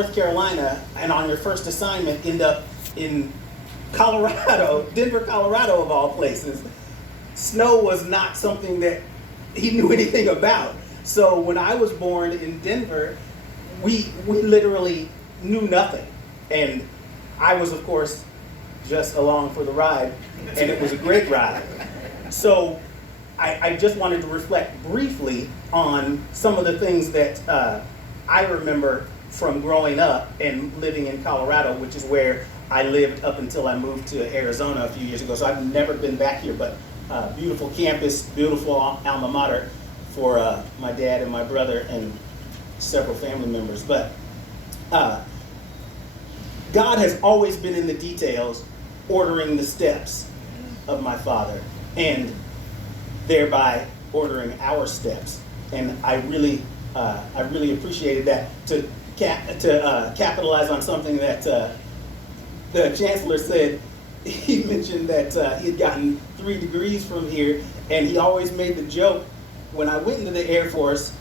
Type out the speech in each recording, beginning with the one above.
North Carolina and on your first assignment end up in Colorado, Denver, Colorado of all places, snow was not something that he knew anything about. So when I was born in Denver, we literally knew nothing. And I was, of course, just along for the ride, and it was a great ride. So I just wanted to reflect briefly on some of the things that I remember from growing up and living in Colorado, which is where I lived up until I moved to Arizona a few years ago. So I've never been back here, but beautiful campus, beautiful alma mater for my dad and my brother and several family members. But God has always been in the details, ordering the steps of my father, and thereby ordering our steps. And I really appreciated that. To capitalize on something that the chancellor said, he mentioned that he had gotten 3 degrees from here, and he always made the joke, when I went into the Air Force,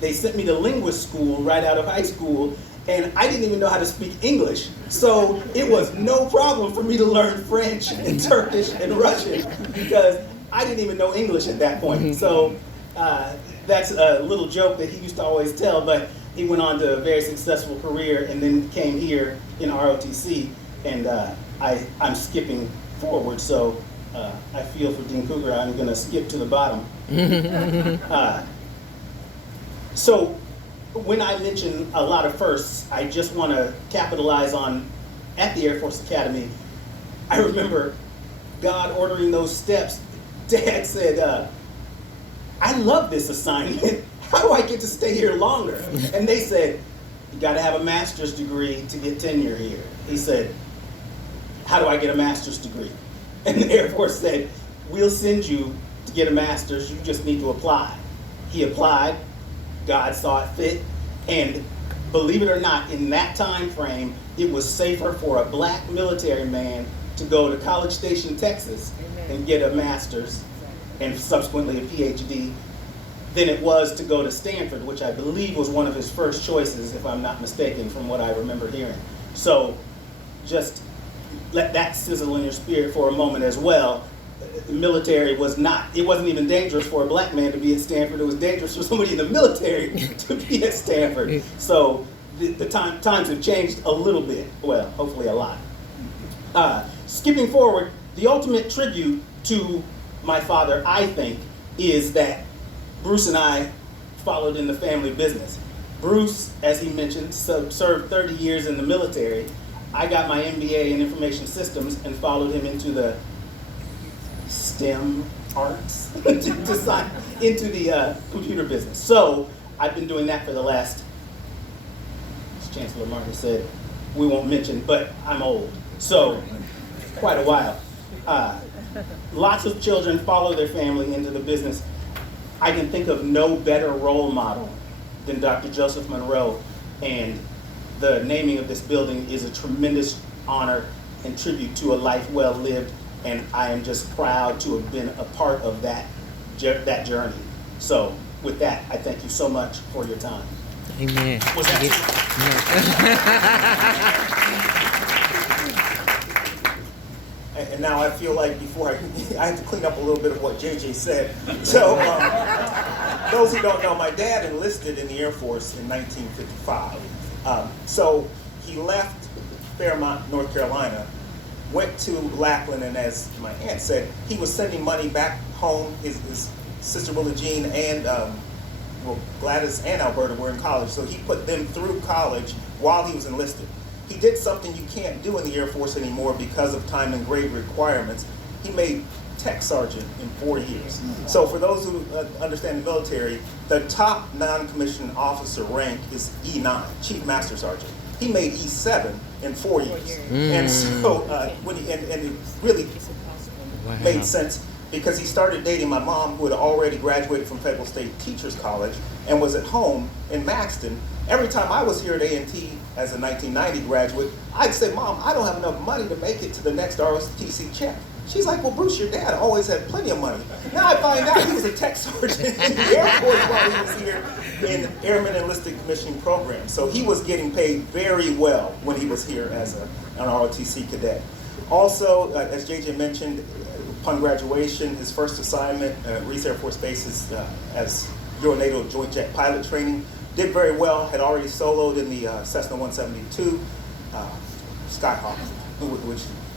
they sent me to linguist school right out of high school, and I didn't even know how to speak English. So it was no problem for me to learn French and Turkish and Russian, because I didn't even know English at that point. So that's a little joke that he used to always tell, but he went on to a very successful career and then came here in ROTC, and I'm skipping forward, so I feel for Dean Cougar, I'm going to skip to the bottom. So when I mention a lot of firsts, I just want to capitalize on, at the Air Force Academy, I remember God ordering those steps. Dad said, I love this assignment. How do I get to stay here longer? And they said, you got to have a master's degree to get tenure here. He said, how do I get a master's degree? And the Air Force said, we'll send you to get a master's, you just need to apply. He applied, God saw it fit, and believe it or not, in that time frame, it was safer for a black military man to go to College Station, Texas, and get a master's and subsequently a PhD than it was to go to Stanford, which I believe was one of his first choices, if I'm not mistaken, from what I remember hearing. So just let that sizzle in your spirit for a moment as well. The military was not, it wasn't even dangerous for a black man to be at Stanford. It was dangerous for somebody in the military to be at Stanford. So the times have changed a little bit. Well, hopefully a lot. Skipping forward, the ultimate tribute to my father, I think, is that Bruce and I followed in the family business. Bruce, as he mentioned, served 30 years in the military. I got my MBA in information systems and followed him into the STEM arts, into the computer business. So I've been doing that for the last, as Chancellor Martin said, we won't mention, but I'm old. So quite a while. Lots of children follow their family into the business. I can think of no better role model than Dr. Joseph Monroe, and the naming of this building is a tremendous honor and tribute to a life well lived, and I am just proud to have been a part of that journey. So with that, I thank you so much for your time. Amen. Was that And now I feel like before I had to clean up a little bit of what JJ said. So those who don't know, my dad enlisted in the Air Force in 1955. So he left Fairmont, North Carolina, went to Lackland, and as my aunt said, he was sending money back home. His sister Willa Jean and Gladys and Alberta were in college, so he put them through college while he was enlisted. He did something you can't do in the Air Force anymore because of time and grade requirements. He made tech sergeant in 4 years. So for those who understand the military, the top non-commissioned officer rank is E9, Chief Master Sergeant. He made E7 in 4 years. And so when it really made sense because he started dating my mom, who had already graduated from Federal State Teachers College and was at home in Maxton. Every time I was here at A&T as a 1990 graduate, I'd say, Mom, I don't have enough money to make it to the next ROTC check. She's like, well, Bruce, your dad always had plenty of money. Now I find out he was a tech sergeant in the Air Force while he was here in Airman Enlisted Commissioning Program. So he was getting paid very well when he was here as an ROTC cadet. Also, as JJ mentioned, upon graduation, his first assignment at Reese Air Force Base is as Euro-NATO Joint Jet Pilot Training. Did very well, had already soloed in the Cessna 172 Skyhawk,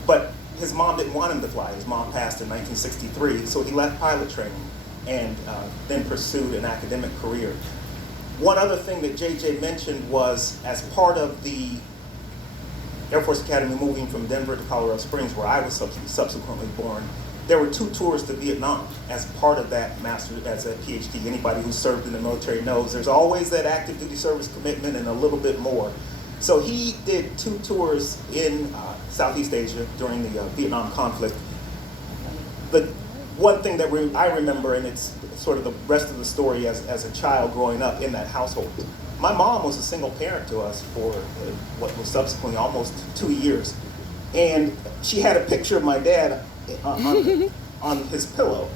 but his mom didn't want him to fly. His mom passed in 1963, so he left pilot training and then pursued an academic career. One other thing that JJ mentioned was, as part of the Air Force Academy moving from Denver to Colorado Springs, where I was subsequently born, there were 2 tours to Vietnam as part of that master's, as a PhD. Anybody who served in the military knows there's always that active duty service commitment and a little bit more. So he did 2 tours in Southeast Asia during the Vietnam conflict. The one thing that I remember, and it's sort of the rest of the story as a child growing up in that household, my mom was a single parent to us for what was subsequently almost 2 years. And she had a picture of my dad on his pillow.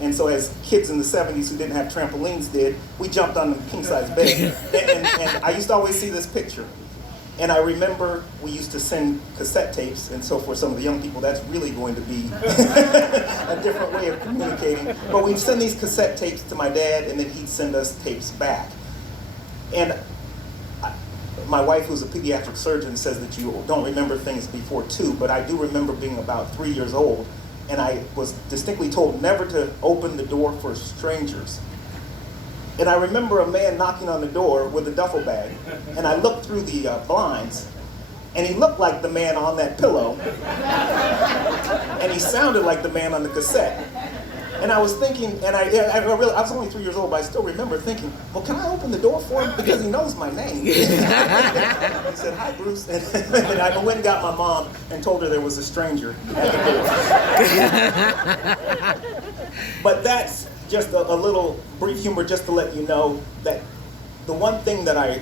And so as kids in the 70s who didn't have trampolines did, we jumped on the king-size bed. And I used to always see this picture. And I remember we used to send cassette tapes, and so for some of the young people, that's really going to be a different way of communicating. But we'd send these cassette tapes to my dad, and then he'd send us tapes back. And my wife, who's a pediatric surgeon, says that you don't remember things before 2, but I do remember being about 3 years old, and I was distinctly told never to open the door for strangers. And I remember a man knocking on the door with a duffel bag, and I looked through the blinds, and he looked like the man on that pillow, and he sounded like the man on the cassette. And I was thinking, and I was only 3 years old, but I still remember thinking, well, can I open the door for him? Because he knows my name. He said, hi, Bruce. And I went and got my mom and told her there was a stranger at the door. But that's just a little brief humor just to let you know that the one thing that I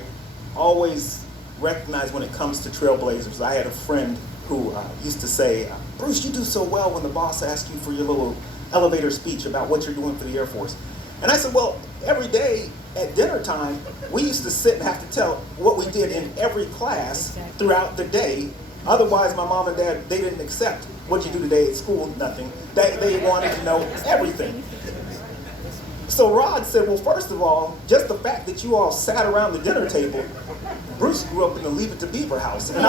always recognize when it comes to trailblazers, I had a friend who used to say, Bruce, you do so well when the boss asks you for your little elevator speech about what you're doing for the Air Force. And I said, well, every day at dinner time, we used to sit and have to tell what we did in every class throughout the day. Otherwise, my mom and dad, they didn't accept what'd you do today at school, nothing. They wanted to know everything. So Rod said, well, first of all, just the fact that you all sat around the dinner table, Bruce grew up in the Leave It to Beaver house. And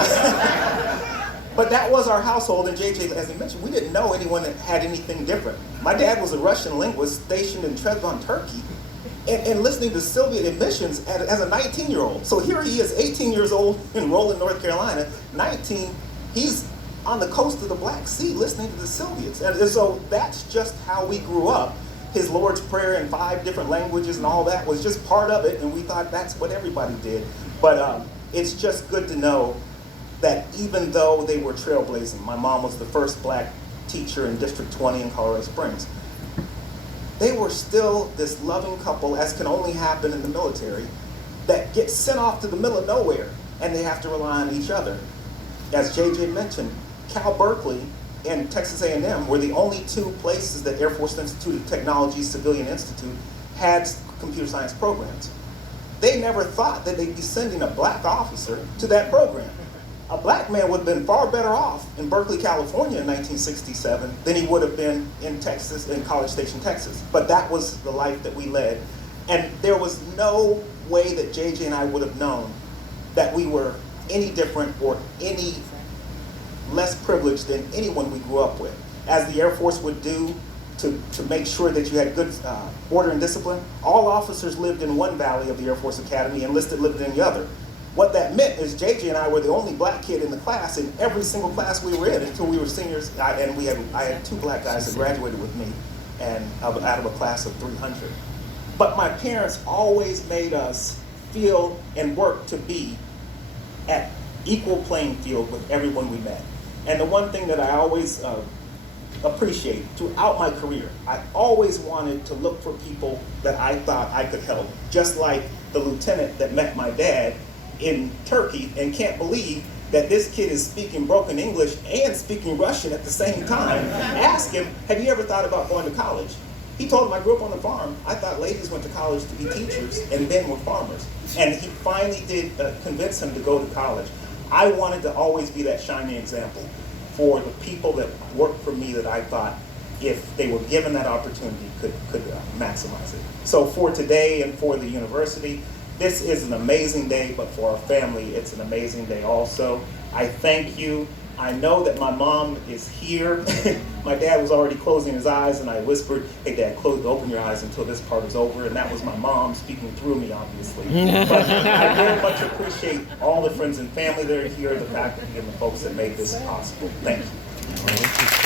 but that was our household, and JJ, as he mentioned, we didn't know anyone that had anything different. My dad was a Russian linguist stationed in Trabzon, Turkey, and listening to Soviet emissions as a 19-year-old. So here he is, 18 years old, in Roland, North Carolina, 19, he's on the coast of the Black Sea listening to the Soviets. And so that's just how we grew up. His Lord's Prayer in 5 different languages and all that was just part of it, and we thought that's what everybody did. But it's just good to know that even though they were trailblazing, my mom was the first black teacher in District 20 in Colorado Springs, they were still this loving couple, as can only happen in the military, that gets sent off to the middle of nowhere, and they have to rely on each other. As JJ mentioned, Cal Berkeley and Texas A&M were the only 2 places that Air Force Institute of Technology Civilian Institute had computer science programs. They never thought that they'd be sending a black officer to that program. A black man would have been far better off in Berkeley, California in 1967 than he would have been in Texas, in College Station, Texas. But that was the life that we led. And there was no way that JJ and I would have known that we were any different or any less privileged than anyone we grew up with. As the Air Force would do to make sure that you had good order and discipline, all officers lived in one valley of the Air Force Academy, enlisted lived in the other. What that meant is JJ and I were the only black kid in the class in every single class we were in until we were seniors. I had 2 black guys that graduated with me, and out of a class of 300. But my parents always made us feel and work to be at equal playing field with everyone we met. And the one thing that I always appreciate throughout my career, I always wanted to look for people that I thought I could help, just like the lieutenant that met my dad in Turkey and can't believe that this kid is speaking broken English and speaking Russian at the same time, ask him, have you ever thought about going to college? He told him, I grew up on a farm. I thought ladies went to college to be teachers and men were farmers. And he finally did convince him to go to college. I wanted to always be that shining example for the people that worked for me that I thought, if they were given that opportunity, could maximize it. So for today and for the university, this is an amazing day, but for our family, it's an amazing day also. I thank you. I know that my mom is here. My dad was already closing his eyes, and I whispered, hey, Dad, open your eyes until this part is over. And that was my mom speaking through me, obviously. But I very much appreciate all the friends and family that are here, the faculty and the folks that made this possible. Thank you.